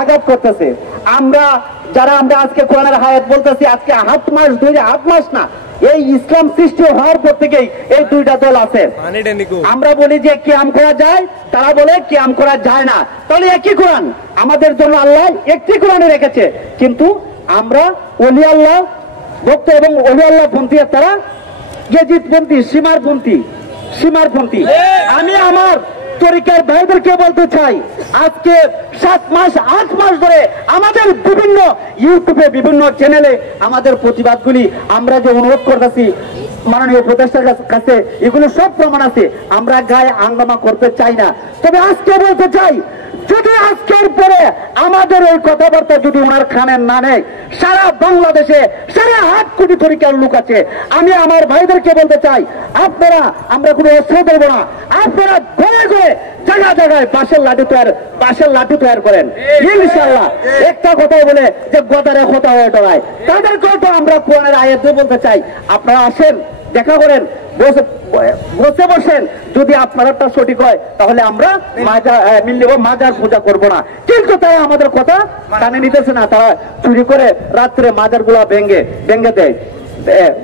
আঘাত করতেছে। আমরা আজকে কোরআনের আয়াত বলতেছি, আজকে 8 মাস ধরে, 8 মাস না, এই ইসলাম সৃষ্টি হওয়ার পর থেকেই এই দুইটা দল আছে। আমরা বলি যে কিয়াম করা যায়, তারা বলে কিয়াম করা যায় না। তাহলে একই কোরআন আমাদের জন্য আল্লাহ একটি কোরআনে রেখেছে, কিন্তু আমরা ওলি আল্লাহ ভক্ত এবং ওলি আল্লাহ পন্থী, তারা গেজিত পন্থী, সীমার পন্থী। আমি আমার তরিকার ভাইদেরকে বলতে চাই, আজকে 7 মাস 8 মাস ধরে আমাদের বিভিন্ন ইউটিউবে, বিভিন্ন চ্যানেলে আমাদের প্রতিবাদগুলি আমরা যে অনুরোধ করতেছি মাননীয় উপদেষ্টার কাছে, এগুলো সব প্রমাণ আছে। আমরা গায়ে হাঙ্গামা করতে চাই না। তবে আজকে বলতে চাই, যদি আজকের পরে আমাদের এই কথাবার্তা যদি ওনার কানে না নেয়, সারা বাংলাদেশে 8.5 কোটি তরিকার লোক আছে। আমি আমার ভাইদেরকে বলতে চাই, আপনারা, আমরা কোনো অস্ত্র দেবো না, আপনারা ঘরে ঘরে জায়গায় জায়গায় বাঁশের লাঠি তৈরি করেন। ইনশাআল্লাহ একটা কথা বলে যে গদারে কথা হয়ে ডরায়, তাদেরকেও তো আমরা কোরআনের আয়াত দিয়ে বলতে চাই, আপনারা আসেন, দেখা করেন, বসেন। যদি আপনারটা সঠিক হয় তাহলে আমরা মাজার পূজা করবো না। কিন্তু তারা আমাদের কথা কানে নিতেছে না। তারা চুরি করে রাত্রে মাজার গুলা ভেঙে দেয়।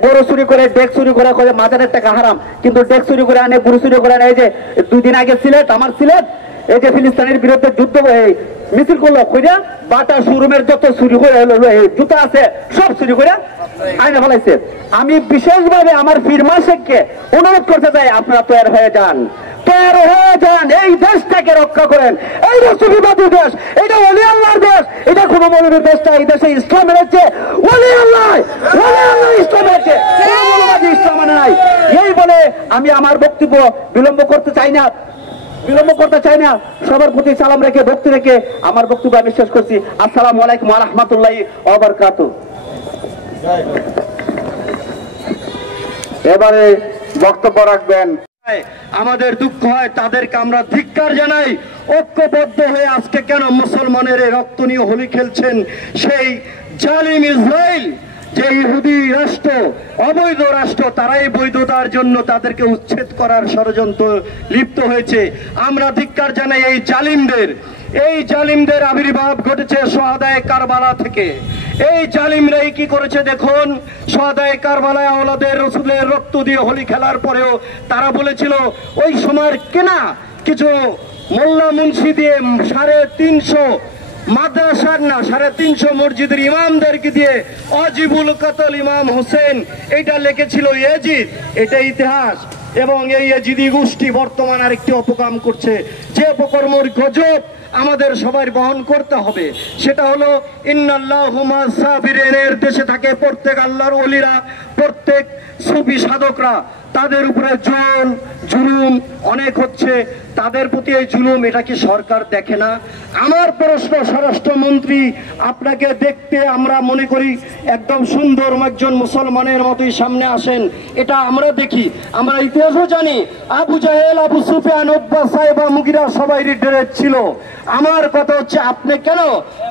গরু চুরি করে, ডেক চুরি করে, মাজারের টাকা হারাম, কিন্তু ডেক চুরি করে আনে, গরু চুরি করে আনে। এই যে 2 দিন আগে আমার সিলেট, এই যে ফিলিস্তিনের বিরুদ্ধে যুদ্ধ মিছিল করলো, কইরা বাটা শোরুমের যত চুরি করে জুতা আছে সব চুরি করে আইনে ফেলাইছে। আমি বিশেষভাবে আমার ফিরমা শেখকে অনুরোধ করতে চাই, আপনারা তৈরি হয়ে যান, এই দেশটাকে রক্ষা করেন। এই সুফিবাদী দেশ, এটা ওলি আল্লাহর দেশ, এটা কোন মৌলবীর দেশ না। এই দেশে ইসলাম এনেছে ওলি আল্লাহ, ইসলাম এনেছে, ইসলাম মানে নাই। এই বলে আমি আমার বক্তব্য বিলম্ব করতে চাই না। সবার প্রতি সালাম রেখে, ভক্তি রেখে আমার বক্তব্য আমি শেষ করছি। আসসালামু আলাইকুম ওয়া রাহমাতুল্লাহি ওয়া বারাকাতুহু। এবারে বক্তব্য রাখবেন। আমাদের দুঃখ হয়, তাদেরকে আমরা ধিক্কার জানাই। ঐক্যবদ্ধ হয়ে আজকে কেন মুসলমানের রক্ত নিয়ে হোলি খেলছেন? সেই জালিম ইসরায়েল, যে ইহুদি রাষ্ট্র, অবৈধ রাষ্ট্র, তারাই বৈধতার জন্য তাদেরকে উচ্ছেদ করার ষড়যন্ত্র লিপ্ত হয়েছে। আমরা ধিক্কার জানাই এই জালিমদের আবির্ভাব ঘটেছে শুহাদায়ে কারবালা থেকে। এই জালিমরাই কি করেছে দেখুন, শুহাদায়ে কারবালায় আওলাদের রাসূলের রক্ত দিয়ে হোলি খেলার পরেও তারা বলেছিল, ওই সময়ের কেনা কিছু মোল্লা মুন্সি দিয়ে 350 মাদ্রাসার না 350 মসজিদের ইমামদেরকে দিয়ে অজিবুল কতল ইমাম হোসেন, এটা লিখেছিল ইয়াজিদ। এটা ইতিহাস। এবং এই ইয়াজিদি গোষ্ঠী বর্তমান আরেকটি অপকাম করছে, যে অপকর্মের গজব আমাদের সবাই বহন করতে হবে। সেটা হলো ইন্নাল্লাহু মা'আস সাবিরিনের দেশে থাকে প্রত্যেক আল্লাহর ওলিরা, প্রত্যেক সুফি সাধকরা। তাদের উপরে জুলুম অনেক হচ্ছে, তাদের প্রতি এই জুলুম, এটা কি সরকার দেখে না? আমার প্রশ্ন, স্বরাষ্ট্রমন্ত্রী, আপনাকে দেখতে আমরা মনে করি একদম সুন্দর একজন মুসলমানের মতোই সামনে আসেন, এটা আমরা দেখি, আমরা ইতিহাসও জানি। আবু জাহেল, আবু সুফিয়ান, উতবা, সাইবা, মুগিরা সবাই ড্রেস ছিল। আমার কথা হচ্ছে, আপনি কেন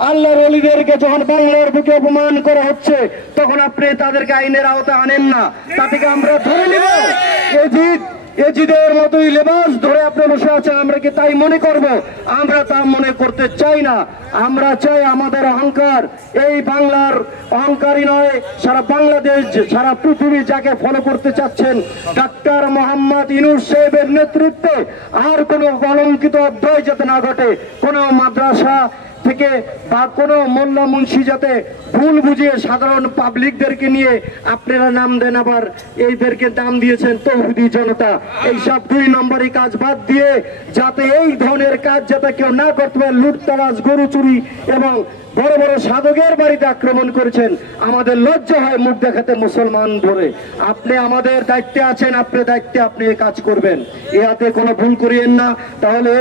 আল্লাহর ওলিদেরকে যখন বাংলার বুকে অপমান করা হচ্ছে তখন আপনি তাদেরকে আইনের আওতায় আনেন না? তাদেরকে আমরা ধরে নিব, এজিদের মতোই লেবাস ধরে আপনি বসে আছেন, আমরা কি তাই মনে করব? আমরা তা মনে করতে চাই না। আমরা চাই আমাদের অহংকার, এই বাংলার অহংকারই নয়, সারা বাংলাদেশ, সারা পৃথিবী যাকে ফলো করতে চাচ্ছেন, ডাক্তার মোহাম্মদ ইউনূস সাহেবের নেতৃত্বে আর কোনো কলঙ্কিত অধ্যায় যাতে না ঘটে, কোনো মাদ্রাসা থেকে বা কোনো মোল্লা মুন্সি যাতে ভুল বুঝিয়ে সাধারণ পাবলিকদেরকে নিয়ে আপনারা নাম দেন, আবার এইদেরকে নাম দিয়েছেন তৌহিদি জনতা। এইসব 2 নম্বরই কাজ বাদ দিয়ে যাতে এই ধরনের কাজ যাতে কেউ না করতে পারে, লুটতরাজ, গরু চুরি এবং বড় বড় সাধকের বাড়িতে আক্রমণ করেছেন, আমাদের লজ্জা হয় মুখ দেখাতে মুসলমান ধরে। আপনি আমাদের দায়িত্বে আছেন, আপনার দায়িত্বে আপনি এই কাজ করবেন, এ হাতে কোনো ভুল করিয়েন না। তাহলে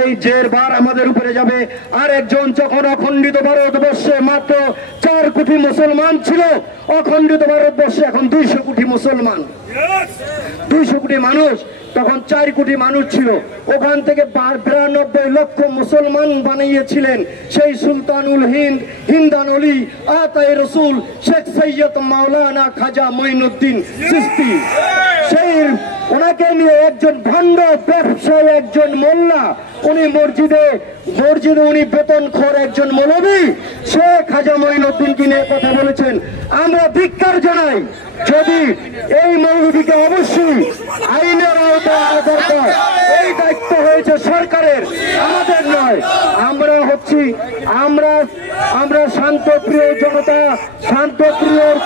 এই জের বার আমাদের উপরে যাবে। আর একজন যখন অখণ্ডিত ভারতবর্ষে মাত্র 4 কোটি মুসলমান ছিল, অখণ্ডিত ভারতবর্ষে এখন 200 কোটি মুসলমান, 200 কোটি মানুষ, তখন 4 কোটি মানুষ ছিল। ওখান থেকে 92 লক্ষ মুসলমান বানিয়েছিলেন সেই সুলতানুল হিন্দ, হিন্দান অলি, আতায়ে রসুল শেখ সৈয়দ মাওলানা খাজা মঈনুদ্দিন চিশতি। সেই ওনাকে নিয়ে একজন ভণ্ড ব্যবসায়ী, একজন মোল্লা উনি মসজিদে উনি বেতনখোর একজন মৌলবী শেখ খাজা মঈনুদ্দিনকে নিয়ে কথা বলেছেন। আমরা ধিক্কার জানাই। যদি এই মৌলবীকে অবশ্যই আইনের আওতায় আনা দরকার। এই দায়িত্ব হয়েছে সরকারের, আমাদের নয়। আমরা শান্তপ্রিয় জনতা, শান্তপ্রিয়র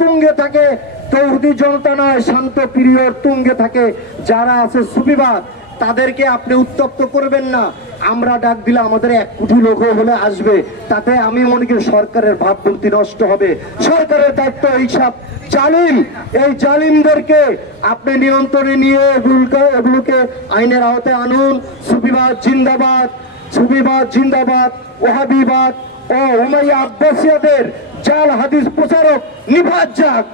তুঙ্গে থাকে তৌহিদি জনতা নয়, শান্তপ্রিয়র তুঙ্গে থাকে যারা আছে সুফিবাদ, তাদেরকে আপনি উত্তপ্ত করবেন না। আমরা ডাক দিলে আমাদের 1 কোটি লোক হলে আসবে, তাতে আমি মনে করি সরকারের ভাবমূর্তি নষ্ট হবে। সরকারের দায়িত্ব এইসব এই জালিমদেরকে আপনি নিয়ন্ত্রণে নিয়ে এগুলোকে আইনের আওতায় আনুন। সুফিবাদ জিন্দাবাদ, ওহাবিবাদ ও উমাইয়া আব্বাসিয়াদের জাল হাদিস প্রচারক নিভাজ যাক।